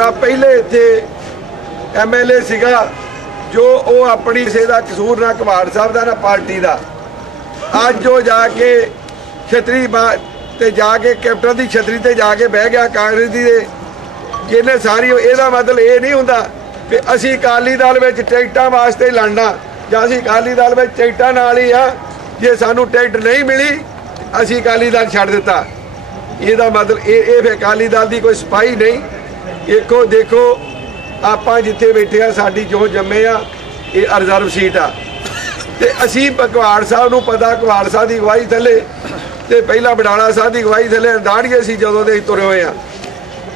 ਤਾਂ ਪਹਿਲੇ ਇੱਥੇ ਐਮਐਲਏ ਸੀਗਾ, ਜੋ ਉਹ ਆਪਣੀ ਸੇ ਦਾ ਕਸੂਰ ਨਾ, ਕੁਮਾਰ ਸਾਹਿਬ ਦਾ ਨਾ, ਪਾਰਟੀ ਦਾ। ਅੱਜ ਉਹ ਜਾ ਕੇ ਛਤਰੀ ਤੇ ਜਾ ਕੇ ਕੈਪਟਨ ਦੀ ਛਤਰੀ ਤੇ ਜਾ ਕੇ ਬਹਿ ਗਿਆ ਕਾਂਗਰਸ ਦੀ ਦੇ ਜਿਹਨੇ ਸਾਰੀ ਇਹਦਾ ਮਤਲਬ ਇਹ ਨਹੀਂ ਹੁੰਦਾ ਕਿ ਅਸੀਂ ਅਕਾਲੀ ਦਲ ਵਿੱਚ ਟਿਕਟਾਂ ਵਾਸਤੇ ਲੜਨਾ, ਜਾਂ ਅਸੀਂ ਅਕਾਲੀ ਦਲ ਵਿੱਚ ਟਿਕਟਾਂ ਨਾਲ ਹੀ ਆ, ਜੇ ਸਾਨੂੰ ਟਿਕਟ ਨਹੀਂ ਮਿਲੀ, ਅਸੀਂ ਅਕਾਲੀ ਦਲ ਛੱਡ ਦਿੱਤਾ। ਇਹਦਾ ਮਤਲਬ ਇਹ ਇਹ ਫਿਰ ਅਕਾਲੀ ਦਲ ਦੀ ਕੋਈ ਸਪਾਈ ਨਹੀਂ। ਦੇਖੋ ਦੇਖੋ, ਆਪਾਂ ਜਿੱਥੇ ਬੈਠੇ ਆ, ਸਾਡੀ ਜੋ ਜੰਮੇ ਆ, ਇਹ ਰਿਜ਼ਰਵ ਸੀਟ ਆ। ਤੇ ਅਸੀਂ ਪਕਵਾੜ ਸਾਹਿਬ ਨੂੰ ਪਤਾ ਕੁਹਾੜ ਸਾਹਿਬ ਦੀ ਅਗਵਾਈ ਥੱਲੇ, ਤੇ ਪਹਿਲਾਂ ਬਡਾਲਾ ਸਾਹਿਬ ਦੀ ਅਗਵਾਈ ਥੱਲੇ ਦਾੜੀਏ ਸੀ ਜਦੋਂ ਦੇ ਅਸੀਂ ਤੁਰੇ ਹੋਏ ਆ।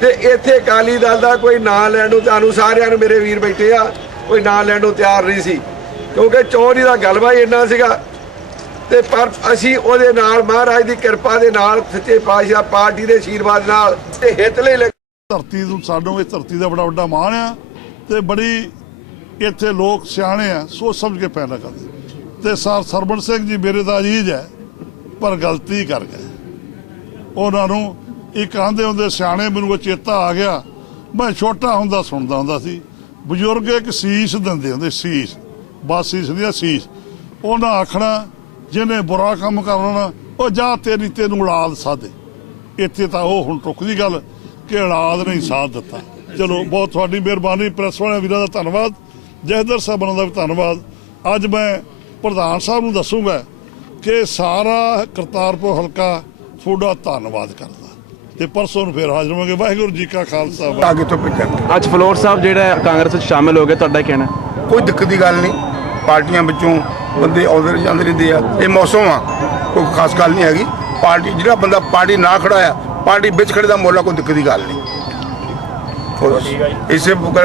ਤੇ ਇੱਥੇ ਅਕਾਲੀ ਦਲ ਦਾ ਕੋਈ ਨਾਂ ਲੈਣ ਨੂੰ, ਤੁਹਾਨੂੰ ਸਾਰਿਆਂ ਨੂੰ ਮੇਰੇ ਵੀਰ ਬੈਠੇ ਆ, ਕੋਈ ਨਾਂ ਲੈਣ ਨੂੰ ਤਿਆਰ ਨਹੀਂ ਸੀ। ਕਿਉਂਕਿ ਚੋਰੀ ਦਾ ਗਲਬਾ ਹੀ ਇੰਨਾ ਸੀਗਾ। ਤੇ ਪਰ ਅਸੀਂ ਉਹਦੇ ਨਾਲ ਮਹਾਰਾਜ ਦੀ ਕਿਰਪਾ ਦੇ ਨਾਲ ਸੱਚੇ ਪਾਤਸ਼ਾਹ ਪਾਰਟੀ ਦੇ ਆਸ਼ੀਰਵਾਦ ਨਾਲ ਤੇ ਹਿੱਤ ਲਈ ਲੱਗੇ ਧਰਤੀ ਨੂੰ ਸਾਨੂੰ ਇਹ ਧਰਤੀ ਦਾ ਬੜਾ ਵੱਡਾ ਮਾਣ ਆ ਤੇ ਬੜੀ ਇੱਥੇ ਲੋਕ ਸਿਆਣੇ ਆ, ਸੋਚ ਸਮਝ ਕੇ ਪੈਦਾ ਕਰਦੇ। ਤੇ ਸਰ ਸਰਬਣ ਸਿੰਘ ਜੀ ਮੇਰੇ ਦਾ ਅਜੀਜ਼ ਹੈ, ਪਰ ਗਲਤੀ ਕਰ ਗਏ। ਉਹਨਾਂ ਨੂੰ ਇੱਕ ਆਂਦੇ ਹੁੰਦੇ ਸਿਆਣੇ ਮੈਨੂੰ ਚੇਤਾ ਆ ਗਿਆ। ਮੈਂ ਛੋਟਾ ਹੁੰਦਾ ਸੁਣਦਾ ਹੁੰਦਾ ਸੀ, ਬਜ਼ੁਰਗ ਇੱਕ ਸੀਸ ਦਿੰਦੇ ਹੁੰਦੇ ਸੀਸ, ਬਸ ਸੀਸ ਨਹੀਂ ਸੀਸ। ਉਹਨਾਂ ਆਖਣਾ, ਜਿਹਨੇ ਬੁਰਾ ਕੰਮ ਕਰਨਾ ਉਹ ਜਾ ਤੇਰੀ ਤੈਨੂੰ ਔਲਾਦ ਸਾਦੇ ਇੱਥੇ ਤਾਂ ਉਹ ਹੁਣ ਟੁੱਕਦੀ ਗੱਲ ਕਿ ਔਲਾਦ ਨਹੀਂ ਸਾਥ ਦਿੱਤਾ। ਚਲੋ ਬਹੁਤ ਤੁਹਾਡੀ ਮਿਹਰਬਾਨੀ ਪ੍ਰੈਸ ਵਾਲਿਆਂ ਵੀਰਾਂ ਦਾ ਧੰਨਵਾਦ ਜਹਦਰ ਸਾਹਿਬਾਂ ਦਾ ਵੀ ਧੰਨਵਾਦ। ਅੱਜ ਮੈਂ ਪ੍ਰਧਾਨ ਸਾਹਿਬ ਨੂੰ ਦੱਸੂਗਾ ਕਿ ਸਾਰਾ ਕਰਤਾਰਪੁਰ ਹਲਕਾ ਤੁਹਾਡਾ ਧੰਨਵਾਦ ਕਰਦਾ। ਤੇ ਪਰਸੋਂ ਨੂੰ ਫੇਰ ਹਾਜ਼ਰ ਹੋਵਾਂਗੇ। ਵਾਹਿਗੁਰੂ ਜੀ ਕਾ ਖਾਲਸਾ ਵਾਹਿਗੁਰੂ ਅੱਗੇ ਤੋਂ ਭੇਜਣ ਅੱਜ ਫਲੋਰ ਸਾਹਿਬ ਜਿਹੜਾ ਕਾਂਗਰਸ ਵਿੱਚ ਸ਼ਾਮਿਲ ਹੋ ਗਏ ਤੁਹਾਡਾ ਕੀ ਕਹਿਣਾ? ਕੋਈ ਦਿੱਕਤ ਦੀ ਗੱਲ ਨਹੀਂ। ਪਾਰਟੀਆਂ ਵਿੱਚੋਂ ਬੰਦੇ ਆਉਂਦੇ ਜਾਂਦੇ ਰਹਿੰਦੇ ਆ। ਇਹ ਮੌਸਮ ਆ ਕੋਈ ਖਾਸ ਗੱਲ ਨਹੀਂ ਹੈਗੀ। ਪਾਰਟੀ ਜਿਹੜਾ ਬੰਦਾ ਪਾਰਟੀ ਨਾ ਖੜਾ ਆ ਪਾਰਟੀ ਵਿੱਚ ਖੜੇ ਦਾ ਮੋਲਾ ਕੋਈ ਦਿੱਕਤ ਦੀ ਗੱਲ ਨਹੀਂ। ਇਸੇ